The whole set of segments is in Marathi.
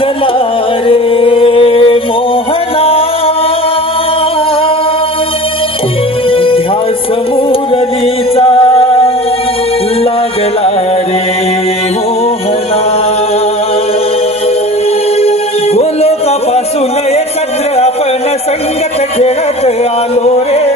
लागला रे मोहना ध्यास मुरलीचा लागला रे मोहना गोलोकापासून एकत्र आपण संगत खेळत आलो रे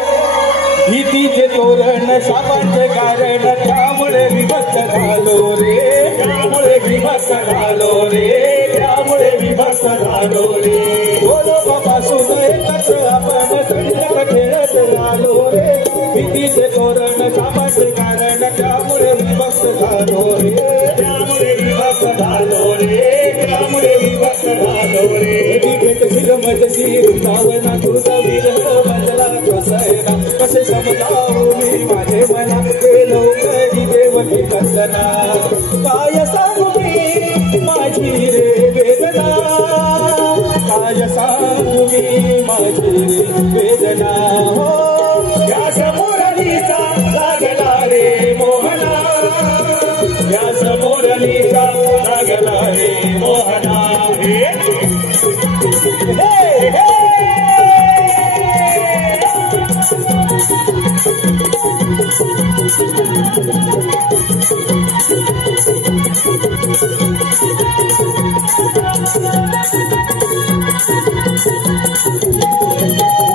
भीतीचे तोरण शापांचे कारण त्यामुळे विभक्त झालो रे त्यामुळे विभक्त झालो रे त्यामुळे विभक्त झालो रे गोलोकापासून एकत्र आपण संगत खेळत आलो रे भीतीचे तोरण शापांचे कारण त्यामुळे विभक्त झालो रे त्यामुळे विभक्त झालो रे त्यामुळे विभक्त झालो रे भेट शिरमतशी वृंदावना तुझा विरह बदला कोसळला कसे समजावू मी माझे मना गेलो कधी देवकी वंदना काय सांगू मी माझी रे वेदना काय सांगू मी माझी रे वेदना हो या समोरलीचा लागला रे मोहना या समोरलीचा लागला रे मोहना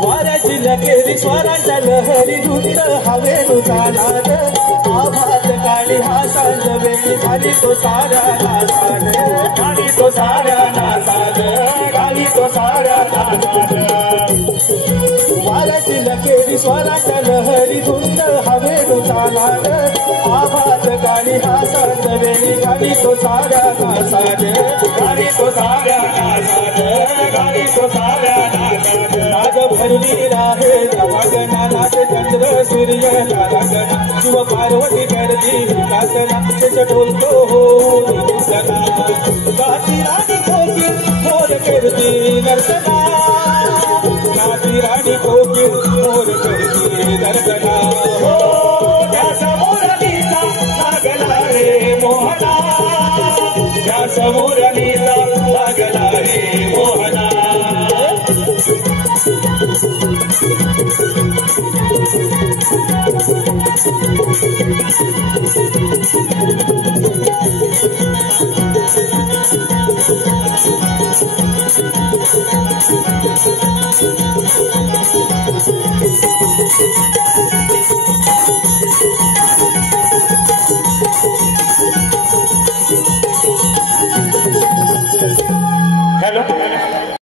वाऱ्याची लकेरी स्वराच्या लहरी धुंद हवेनु जाणार आभात काळी हा सांज वेळी खाली तो सारा नासाद खाली तो सारा नासाद खाली तो सारा नासाद वाऱ्याची लकेरी स्वराच्या लहरी धुंद हवेनु जाणार आभात काळी हा सांज वेळी खाली तो सारा नासाद खाली तो सारा नासाद खाली तो सारा नासाद राज भरली राहे नवागना नाच चंद्र सूर्य तारागना शिव पार्वती करती विकासना त्याचा ढोलतो हो निसना गाती राणी कोकिल मोर करती नर्तना गाती राणी कोकिल मोर करती नर्तना हो त्या समोरलीचा लागला रे मोहना त्या समोरलीचा लागला रे मोहना